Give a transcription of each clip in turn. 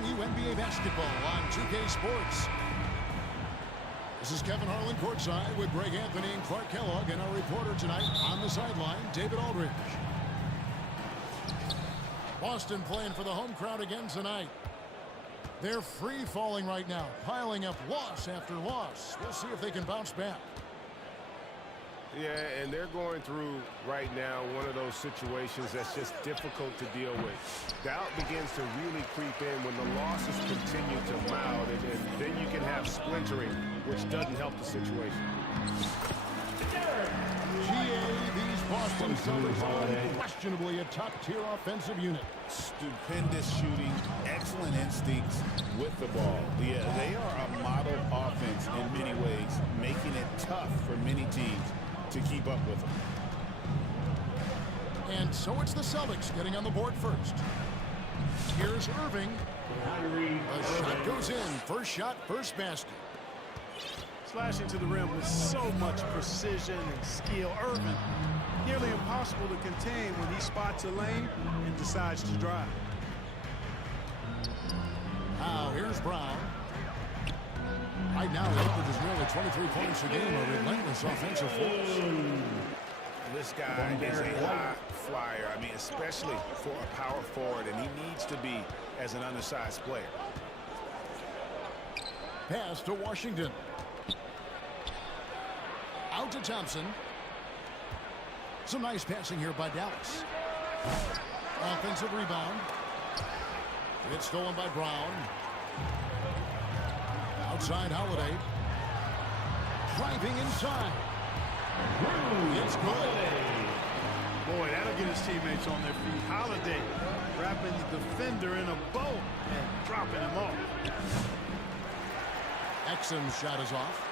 bring you NBA basketball on 2K Sports. This is Kevin Harlan courtside with Greg Anthony and Clark Kellogg, and our reporter tonight on the sideline, David Aldridge. Boston playing for the home crowd again tonight. They're free-falling right now, piling up loss after loss. We'll see if they can bounce back. Yeah, and they're going through right now one of those situations that's just difficult to deal with. Doubt begins to really creep in when the losses continue to mount, and then you can have splintering, which doesn't help the situation. These Boston Celtics are unquestionably a top-tier offensive unit. Stupendous shooting, excellent instincts with the ball. Yeah, they are a model offense in many ways, making it tough for many teams to keep up with them. And so it's the Celtics getting on the board first. Here's Irving. A shot goes in. First shot, first basket. Slashing to the rim with so much precision and skill. Irving, nearly impossible to contain when he spots a lane and decides to drive. Now here's Brown. Right now, he averages nearly 23 points a game, a relentless offensive force. This guy is a high flyer. I mean, especially for a power forward, and he needs to be as an undersized player. Pass to Washington. Out to Thompson. Some nice passing here by Dallas. Offensive rebound. It's stolen by Brown. Outside Holiday. Driving inside. It's good. Boy, that'll get his teammates on their feet. Holiday wrapping the defender in a bow and dropping him off. Exum's shot is off.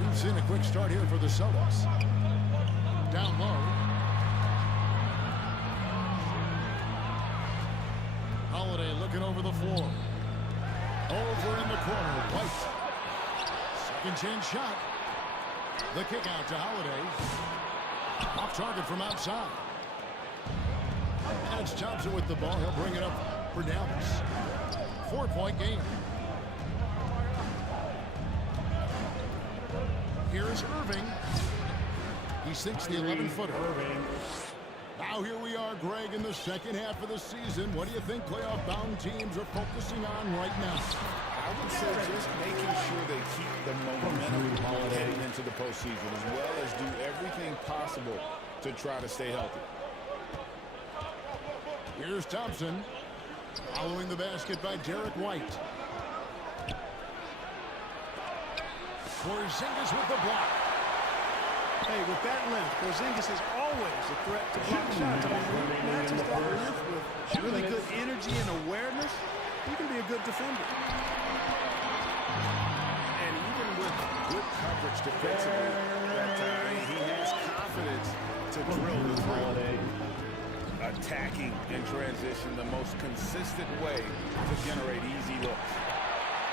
We've seen a quick start here for the Celtics. Down low. Holiday looking over the floor. Over in the corner, White. Second chance shot. The kick out to Holiday. Off target from outside. That's Thompson with the ball. He'll bring it up for Dallas. 4-point game. Here's Irving. He sinks the 11-footer. Now here we are, Greg, in the second half of the season. What do you think playoff-bound teams are focusing on right now? I would say just making sure they keep the momentum heading into the postseason, as well as do everything possible to try to stay healthy. Here's Thompson. Following the basket by Derek White. Porzingis with the block. Hey, with that length, Porzingis is always a threat to block shots. I mean, when he matches that length with really good energy and awareness, he can be a good defender. And even with good coverage defensively that time, he has confidence to drill the three. Attacking in transition, the most consistent way to generate easy looks.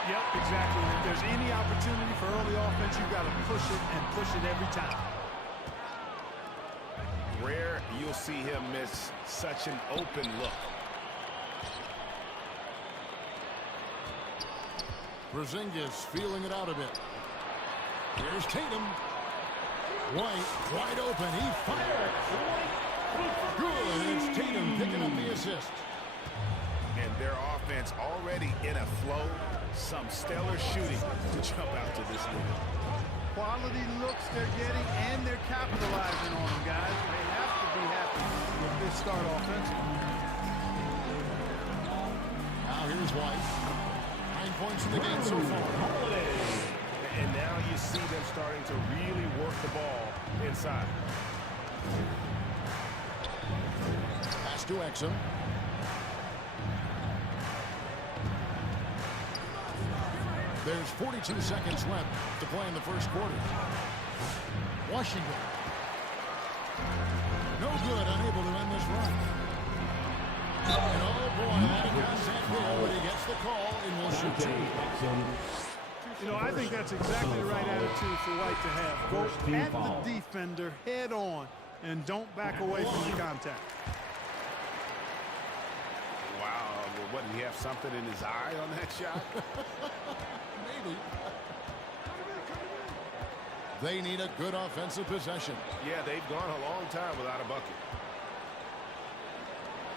Yep, exactly. If there's any opportunity for early offense, you've got to push it and push it every time. Rare you'll see him miss such an open look. Porzingis feeling it out a bit. Here's Tatum. White wide open. He fires. Good. It's Tatum picking up the assist. And their offense already in a flow. Some stellar shooting to jump out to this lead. Quality looks they're getting, and they're capitalizing on them, guys. They have to be happy with this start offensively. Now here's White. 9 points in the game so far. And now you see them starting to really work the ball inside. Pass to Exum. There's 42 seconds left to play in the first quarter. Washington. No good, unable to end this run. And oh boy, that contact there, but he gets the call and will shoot two. You know, I think that's exactly the right attitude for White to have. Go at the defender head on and don't back away from the contact. Wow, What, did he have something in his eye on that shot? Maybe. They need a good offensive possession. Yeah, they've gone a long time without a bucket.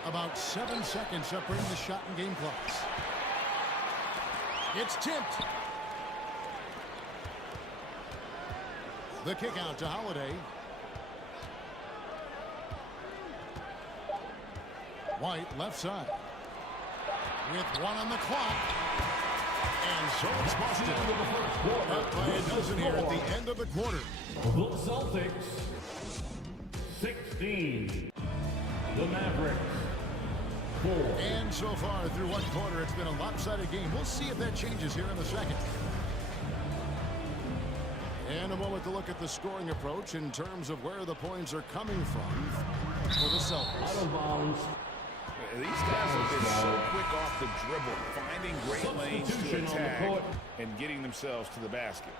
About 7 seconds separating the shot and game clocks. It's tipped. The kick out to Holiday. White left side. With 1 on the clock. And so it's busted. Up by a dozen here at the end of the quarter. The Celtics, 16. The Mavericks, 4. And so far through one quarter, it's been a lopsided game. We'll see if that changes here in the second. And a moment to look at the scoring approach in terms of where the points are coming from for the Celtics. Out of bounds. These guys have been so quick off the dribble, finding great lanes to attack and getting themselves to the basket.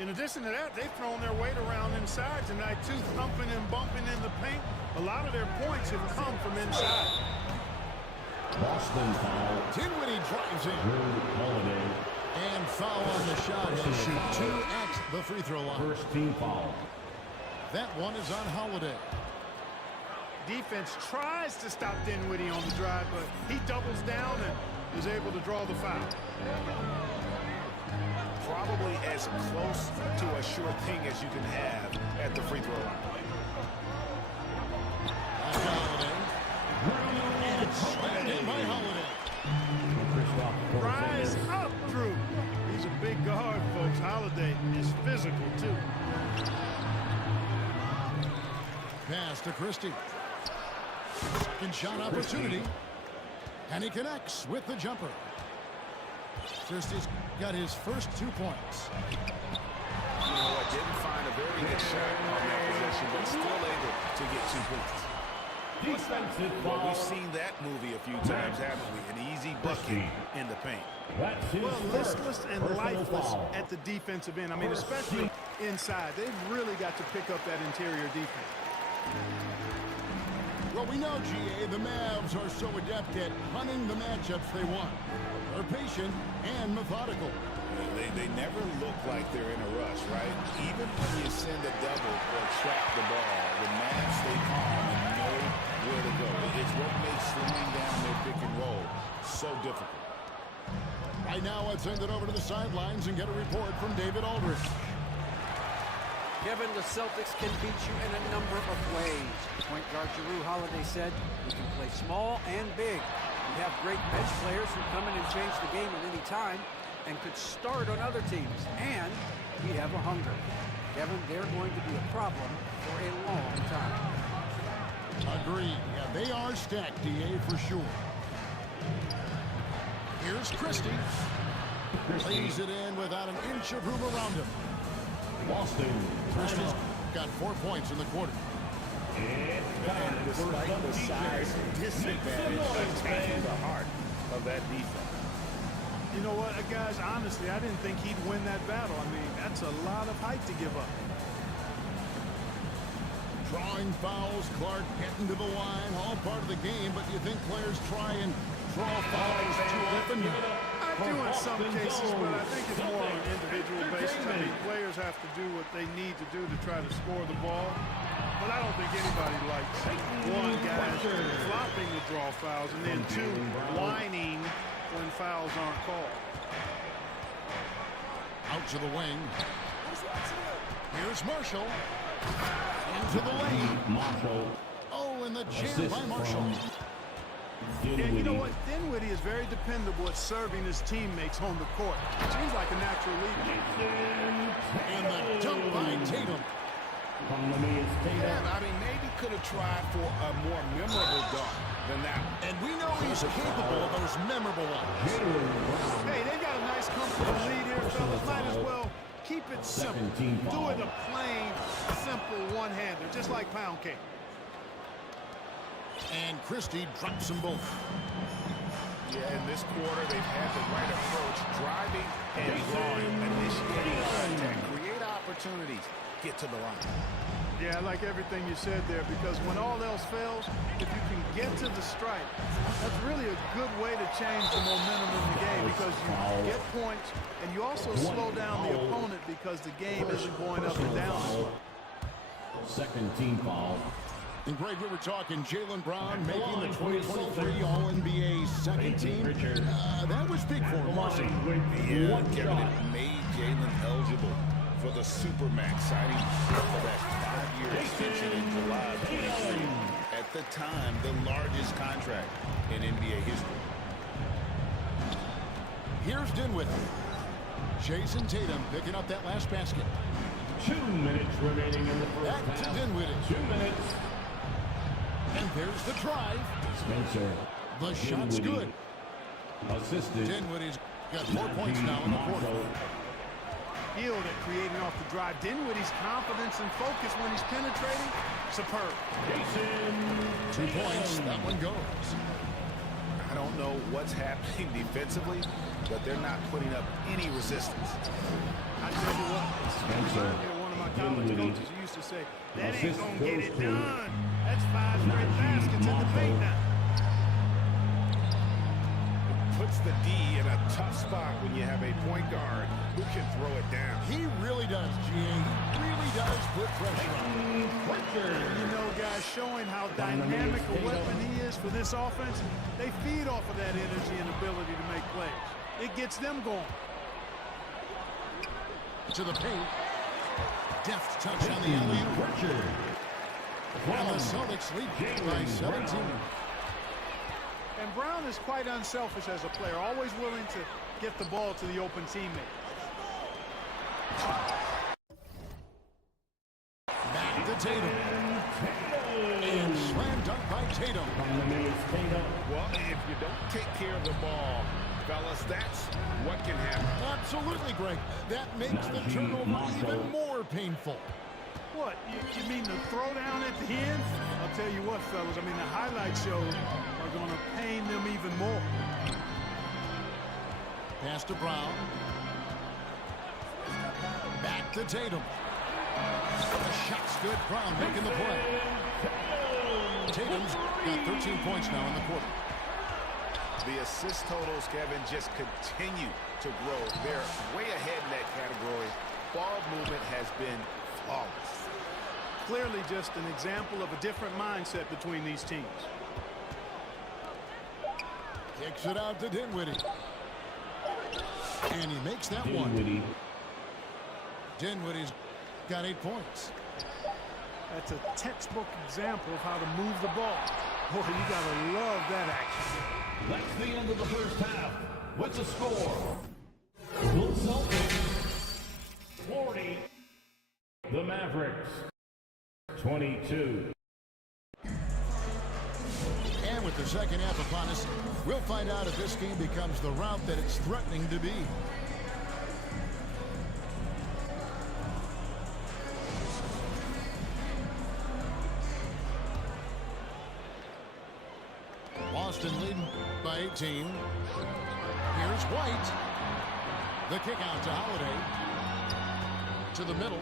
In addition to that, they've thrown their weight around inside tonight, too, thumping and bumping in the paint. A lot of their points have come from inside. Boston foul. Dinwiddie drives in. Holiday. And foul on the shot. He'll shoot 2 at the free throw line. First team foul. That one is on Holiday. Defense tries to stop Dinwiddie on the drive, but he doubles down and is able to draw the foul. Probably as close to a sure thing as you can have at the free throw line. Back to Holiday. And it's slammed in by Holiday. Rise up, Drew. He's a big guard, folks. Holiday is physical, too. Pass to Christie. Second shot opportunity. And he connects with the jumper. Christie's got his first 2 points. You know what? Didn't find a very good shot on that possession, but still able to get 2 points. Defensive foul. Well, we've seen that movie a few times, haven't we? An easy bucket in the paint. That's his Well, first listless and personal lifeless foul. at the defensive end. I mean, especially inside. They've really got to pick up that interior defense. Well, we know, GA, the Mavs are so adept at hunting the matchups they want. They're patient and methodical. They never look like they're in a rush, right? Even when you send a double or trap the ball, the Mavs stay calm and know where to go. It's what makes slowing down their pick and roll so difficult. Right now, let's send it over to the sidelines and get a report from David Aldridge. Kevin, the Celtics can beat you in a number of ways. Point guard Jrue Holiday said we can play small and big. We have great bench players who come in and change the game at any time and could start on other teams. And we have a hunger. Kevin, they're going to be a problem for a long time. Agreed. Yeah, they are stacked, DA, for sure. Here's Christie. Lays it in without an inch of room around him. Boston. Christie's got 4 points in the quarter. And despite the size disadvantage, attacking the heart of that defense. You know what, guys, honestly, I didn't think he'd win that battle. I mean, that's a lot of height to give up. Drawing fouls, Clark getting to the line, all part of the game, but do you think players try and draw fouls too often? I do in some cases, but I think it's more on an individual basis. I mean, players have to do what they need to do to try to score the ball. But I don't think anybody likes, one, guys flopping the draw fouls, and then 2, whining when fouls aren't called. Out to the wing. Here's Marshall. Into the lane. Marshall. Oh, and the jam by Marshall. And you know what? Dinwiddie is very dependable at serving his teammates on the court. Seems like a natural leader. And the dunk by Tatum. Yeah, I mean, maybe could have tried for a more memorable dunk than that one. And we know he's capable of those memorable ones. Hey, they got a nice, comfortable lead here, fellas. Might as well keep it simple. Do it a plain, simple one-hander, just like pound cake. And Christie drops them both. Yeah, in this quarter, they've had the right approach, driving and drawing, initiating contact, create opportunities, get to the line. Yeah, I like everything you said there, because when all else fails, if you can get to the strike, that's really a good way to change the momentum in the game, because you get points and you also slow down the opponent because the game isn't going up and down. Second team foul. And Greg, we were talking Jaylen Brown making the 2023 All-NBA second team. That was big for him, wasn't it? Yeah, Kevin, it made Jaylen eligible for the Supermax, signing for that 5-year extension in July of 23. At the time, the largest contract in NBA history. Here's Dinwiddie. Jason Tatum picking up that last basket. 2 minutes remaining in the first Back half. to Dinwiddie. 2 minutes. And there's the drive. Spencer. The shot's good. Assisted. Dinwiddie's got 4 points now in the quarter. Skilled at creating off the drive. Dinwiddie's confidence and focus when he's penetrating, superb. 2 points. That one goes. I don't know what's happening defensively, but they're not putting up any resistance. I tell you what, Spencer. one of my college Dinwiddie. coaches used to say, that ain't Assist gonna get goes it to done. That's 5 straight baskets in the paint now. Puts the D in a tough spot when you have a point guard who can throw it down. He really does, GA. He really does put pressure on. You know, guys, showing how dynamic a weapon he is for this offense, they feed off of that energy and ability to make plays. It gets them going. To the paint. Deft touch on the alley-oop. And the Celtics lead by 17. And Brown is quite unselfish as a player, always willing to get the ball to the open teammate. Back to Tatum. And slam dunk by Tatum. Well, if you don't take care of the ball, fellas, that's what can happen. Absolutely, Greg. That makes the turnover even more painful. What, you mean the throwdown at the end? I'll tell you what, fellas, I mean, the highlight shows are going to pain them even more. Pass to Brown. Back to Tatum. The shot's good. Brown making the play. Tatum's got 13 points now in the quarter. The assist totals, Kevin, just continue to grow. They're way ahead in that category. Ball movement has been flawless. Clearly just an example of a different mindset between these teams. Kicks it out to Dinwiddie. And he makes that one. Dinwiddie's got 8 points. That's a textbook example of how to move the ball. Boy, you got to love that action. That's the end of the first half. What's the score? The Celtics 40. The Mavericks 22. And with the second half upon us, we'll find out if this game becomes the route that it's threatening to be. Boston leading by 18. Here's White. The kick out to Holiday. To the middle.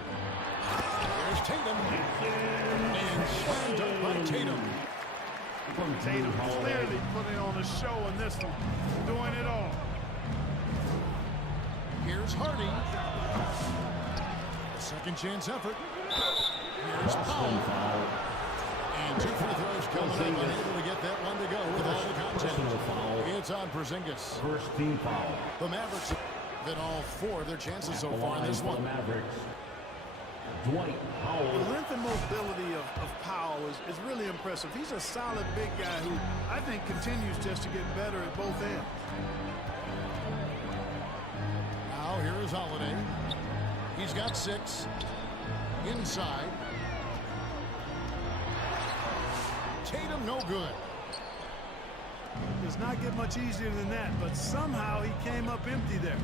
There's Tatum. And slammed up by Tatum. Tatum clearly putting on a show in this one. Doing it all. Here's Hardy. A second chance effort. Here's Powell. And 2 free throws coming up, unable to get that one to go with all the content. It's on Porzingis. First team foul. The Mavericks have been all 4 of their chances so far in this one. Mavericks. Dwight The Howard. length and mobility of Powell is really impressive. He's a solid big guy who I think continues just to get better at both ends. Now here is Holiday. He's got 6. Inside. Tatum no good. Does not get much easier than that, but somehow he came up empty there.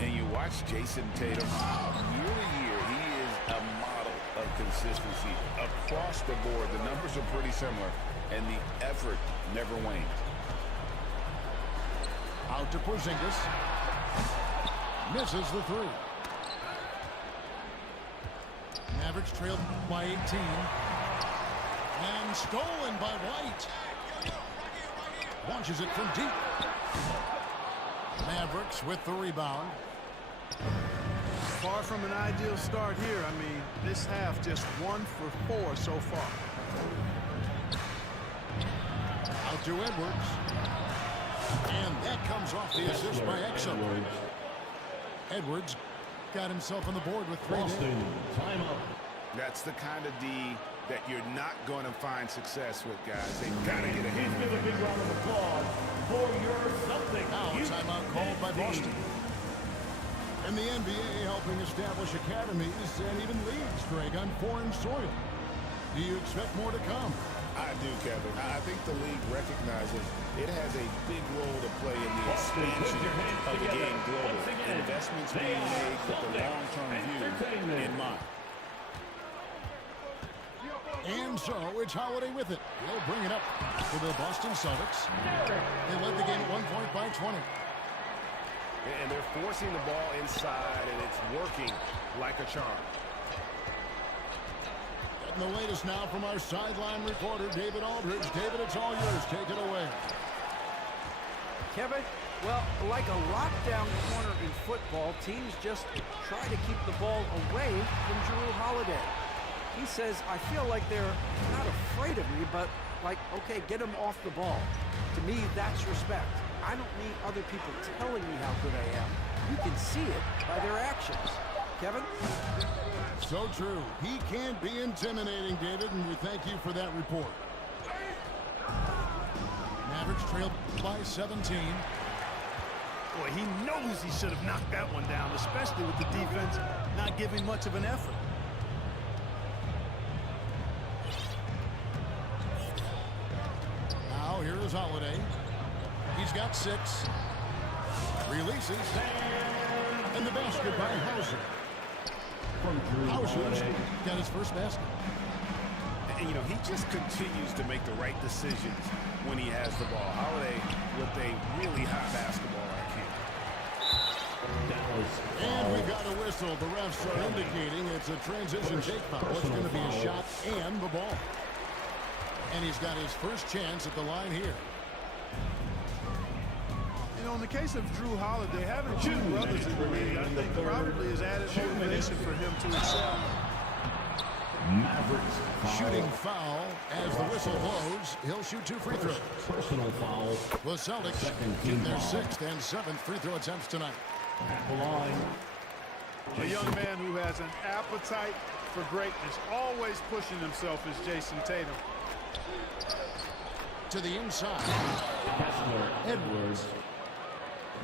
And you watch Jason Tatum, year to year, he is a model of consistency. Across the board, the numbers are pretty similar, and the effort never wanes. Out to Porzingis. Misses the 3. Mavericks Mavericks trailed by 18. And stolen by White. Launches it from deep. Mavericks with the rebound. Far from an ideal start here. I mean, this half just 1 for 4 so far. Out to Edwards. And that comes off the assist by Exum. Edwards got himself on the board with 3 Boston, timeout. That's the kind of D that you're not going to find success with, guys. They've got to get a hand. Give a big round of applause for your something. Now a timeout called by Boston. And the NBA helping establish academies and even leagues, Greg, on foreign soil. Do you expect more to come? I do, Kevin. I think the league recognizes it has a big role to play in the expansion of the game globally. Investments being made with the long-term view in mind. And so it's Holiday with it. He'll bring it up to the Boston Celtics. They led the game at 1 point by 20. And they're forcing the ball inside, and it's working like a charm. Getting the latest now from our sideline reporter, David Aldridge. David, it's all yours. Take it away. Kevin, well, like a lockdown corner in football, teams just try to keep the ball away from Jrue Holiday. He says, I feel like they're not afraid of me, but like, okay, get him off the ball. To me, that's respect. I don't need other people telling me how good I am. You can see it by their actions. Kevin? So true. He can't be intimidating, David, and we thank you for that report. Mavericks trailed by 17. Boy, he knows he should have knocked that one down, especially with the defense not giving much of an effort. Now here is Holiday. He's got 6. Releases. And the basket by Hauser. Hauser's got his first basket. And, you know, he just continues to make the right decisions when he has the ball. Holiday with a really high basketball IQ. And we got a whistle. The refs are indicating it's a transition take foul. It's going to be a shot and the ball. And he's got his first chance at the line here. You know, in the case of Jrue Holiday, having 2 brothers in the league, I think probably is added motivation for him to excel. Mavericks Shooting foul as the whistle blows. He'll shoot 2 free throws. Personal foul. The Celtics in their 6th and 7th free throw attempts tonight. At the line. A young man who has an appetite for greatness, always pushing himself, is Jason Tatum. To the inside. Kessler Edwards.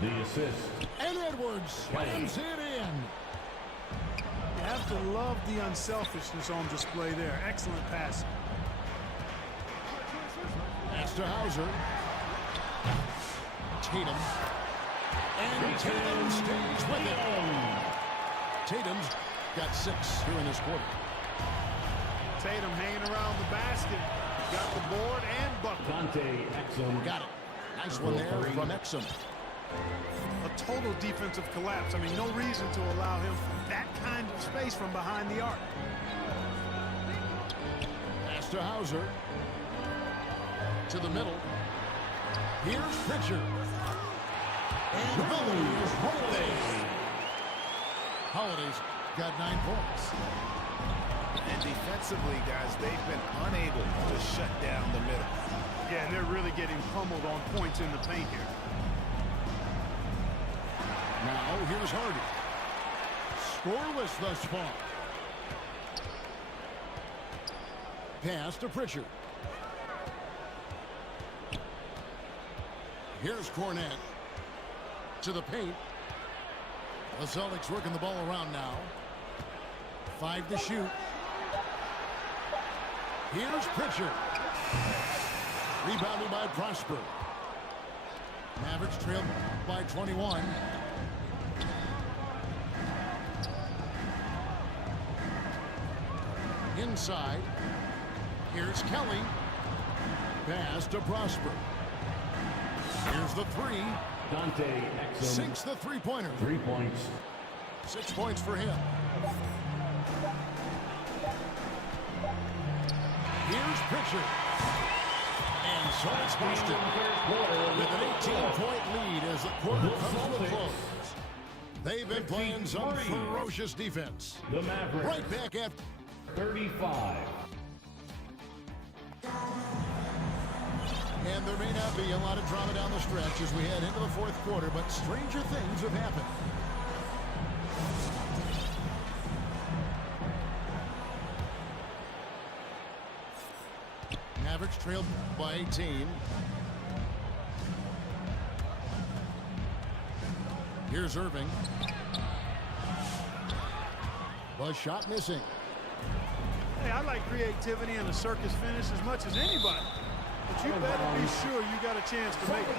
The assist. And Edwards slams it in. You have to love the unselfishness on display there. Excellent pass. Pass to Hauser. Tatum. And Tatum stays with it. Tatum's got 6 here in this quarter. Tatum hanging around the basket. Got the board and bucket. Dante Exum. Got it. Nice one there from Exum. A total defensive collapse. I mean, no reason to allow him that kind of space from behind the arc. Pass to Hauser. To the middle. Here's Pritchard. And Holiday. Holiday's got 9 points. And defensively, guys, they've been unable to shut down the middle. Yeah, and they're really getting pummeled on points in the paint here. Now here's Hardy. Scoreless thus far. Pass to Pritchard. Here's Cornette. To the paint. The Celtics working the ball around now. 5 to shoot. Here's Pritchard. Rebounded by Prosper. Mavericks trail by 21. Inside. Here's Kelly. Pass to Prosper. Here's the 3. Dante Exum. Sinks the 3-pointer. 3 points. 6 points for him. Here's Pritchard. And so it's Boston with an 18-point lead as the quarter comes to a close. They've been playing some ferocious defense. The Mavericks. Right back at 35. And there may not be a lot of drama down the stretch as we head into the fourth quarter, but stranger things have happened. Mavericks trailed by 18. Here's Irving. The shot missing. Hey, I like creativity and a circus finish as much as anybody. But you better be sure you got a chance to make it.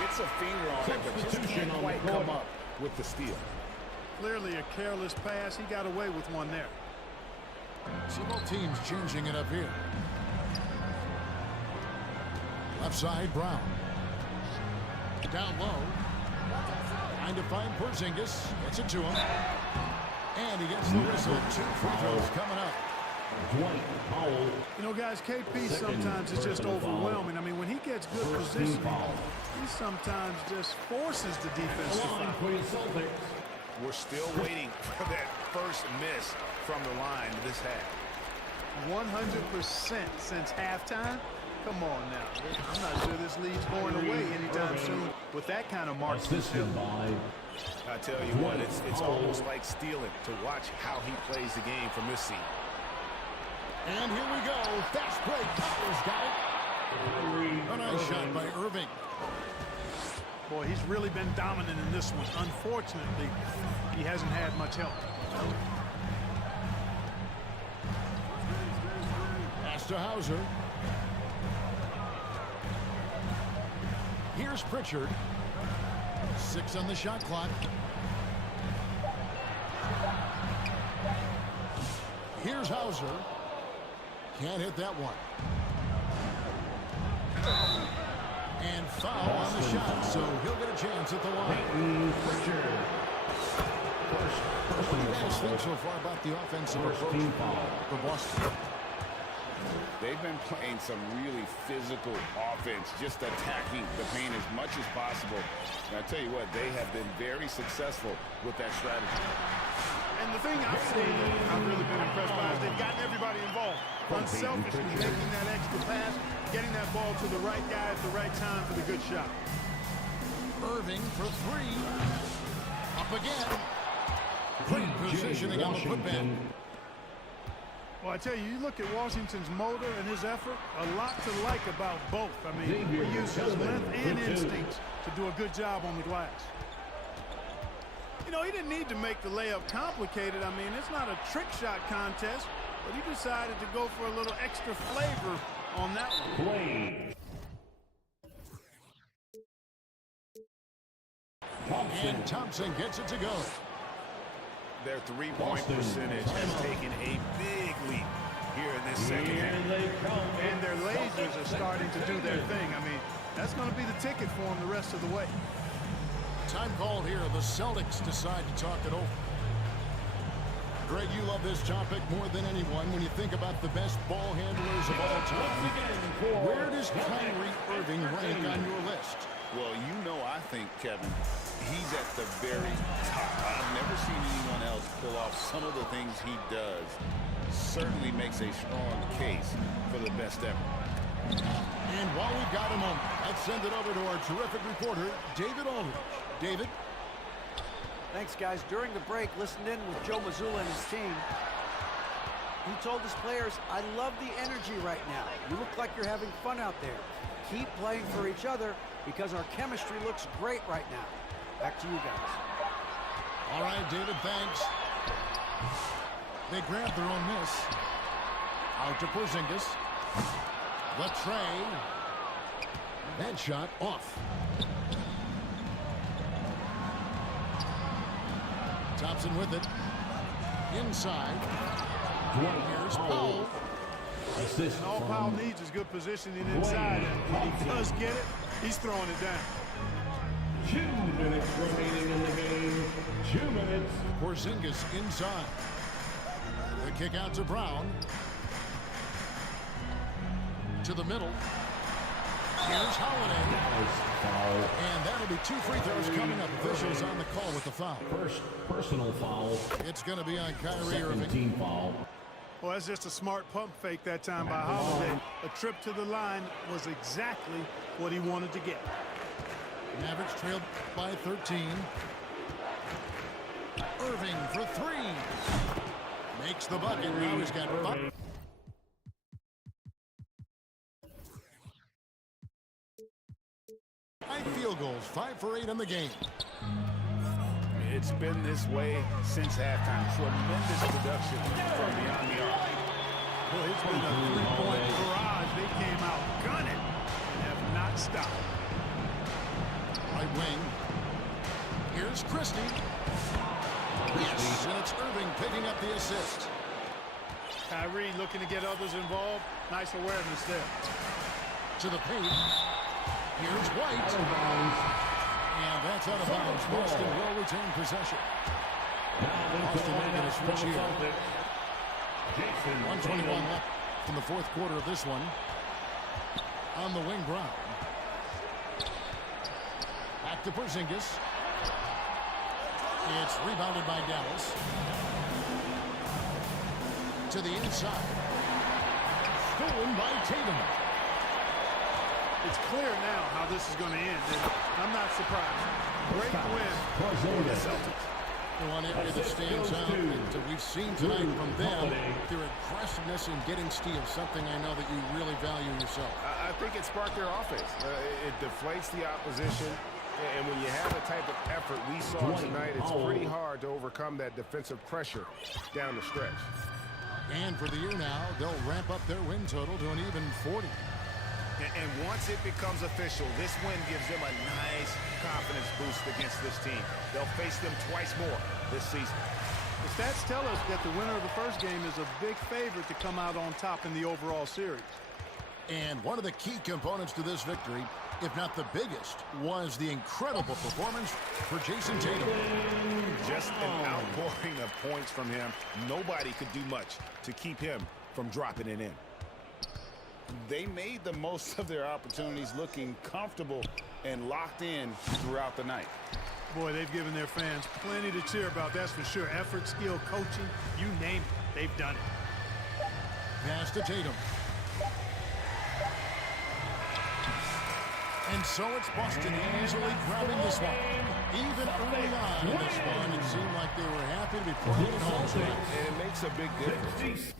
Gets a finger on it, but just can't quite come up with the steal. Clearly a careless pass. He got away with one there. See both teams changing it up here. Left side, Brown. Down low. Trying to find Porzingis. Gets it to him. And he gets the whistle. 2 free throws coming up. You know, guys, KP sometimes is just overwhelming. I mean, when he gets good position, he sometimes just forces the defense to foul. We're still waiting for that first miss from the line this half. 100% since halftime. Come on now. I'm not sure this lead's going away anytime soon with that kind of marksmanship. I tell you what, it's almost like stealing to watch how he plays the game from this seat. And here we go. Fast break. Powell's got it. A nice shot by Irving. Boy, he's really been dominant in this one. Unfortunately, he hasn't had much help. Pass to Hauser. Here's Pritchard. 6 on the shot clock. Here's Hauser. Can't hit that one. And foul on the shot, so he'll get a chance at the line. What do you guys think so far about the offensive approach for Boston? They've been playing some really physical offense, just attacking the paint as much as possible. And I tell you what, they have been very successful with that strategy. And the thing I've seen that I've really been impressed by is they've gotten everybody involved. Unselfishly making that extra pass, getting that ball to the right guy at the right time for the good shot. Irving for 3. Up again. Great positioning on the putback. Well, I tell you, you look at Washington's motor and his effort, a lot to like about both. I mean, he used his length and instincts to do a good job on the glass. You know, he didn't need to make the layup complicated. I mean, it's not a trick shot contest, but he decided to go for a little extra flavor on that one. And Thompson gets it to go. Their three-point percentage has taken a big leap here in this second half. And their lasers are starting to do their thing. I mean, that's going to be the ticket for them the rest of the way. Time called here. The Celtics decide to talk it over. Greg, you love this topic more than anyone when you think about the best ball handlers of all time. Where does Kyrie Irving rank on your list? Well, you know, I think, Kevin, he's at the very top. I've never seen anyone else pull off some of the things he does. Certainly makes a strong case for the best ever. And while we've got a moment, let's send it over to our terrific reporter, David Aldridge. David? Thanks, guys. During the break, listened in with Joe Mazzulla and his team. He told his players, I love the energy right now. You look like you're having fun out there. Keep playing for each other because our chemistry looks great right now. Back to you guys. All right, David, thanks. They grabbed their own miss. Out to Porzingis. The tray. That shot off. Thompson with it. Inside. Here's Powell. And all Powell needs is good positioning inside, and when he does get it, he's throwing it down. 2 minutes remaining in the game. 2 minutes. Porzingis inside. The kick out to Brown. To the middle. Here's Holiday. And that'll be 2 free throws coming up. Officials on the call with the foul. First personal foul. It's going to be on Kyrie Second Irving. team foul. Well, that's just a smart pump fake that time by Holiday. A trip to the line was exactly what he wanted to get. Mavericks trailed by 13. Irving for 3. Makes the bucket. Now he's got 5. 5 field goals, 5 for 8 in the game. It's been this way since halftime. Tremendous production from beyond the arc. Well, it's been a 3-point barrage. They came out gunning and have not stopped. Right wing. Here's Christie. Yes, and it's Irving picking up the assist. Kyrie looking to get others involved. Nice awareness there. To the paint. Here's White. And that's out of bounds. Boston will retain possession. Boston making a switch here. 1:21 left in the 4th quarter of this one. On the wing, Brown. Back to Porzingis. It's rebounded by Dallas. To the inside. Stolen by Tatum. It's clear now how this is going to end, and I'm not surprised. Great win for the Celtics. One area that stands out that we've seen tonight from them, their aggressiveness in getting steals, something I know that you really value yourself. I think it sparked their offense. It deflates the opposition, and when you have the type of effort we saw tonight, it's pretty hard to overcome that defensive pressure down the stretch. And for the year now, they'll ramp up their win total to an even 40. And once it becomes official, this win gives them a nice confidence boost against this team. They'll face them twice more this season. The stats tell us that the winner of the first game is a big favorite to come out on top in the overall series. And one of the key components to this victory, if not the biggest, was the incredible performance for Jason Tatum. Just an outpouring of points from him. Nobody could do much to keep him from dropping it in. They made the most of their opportunities, looking comfortable and locked in throughout the night. Boy, they've given their fans plenty to cheer about, that's for sure. Effort, skill, coaching, you name it, they've done it. Pass to Tatum. And so it's Boston easily grabbing this one. Even early on in this one, it seemed like they were happy to be playing at home tonight. And it makes a big difference.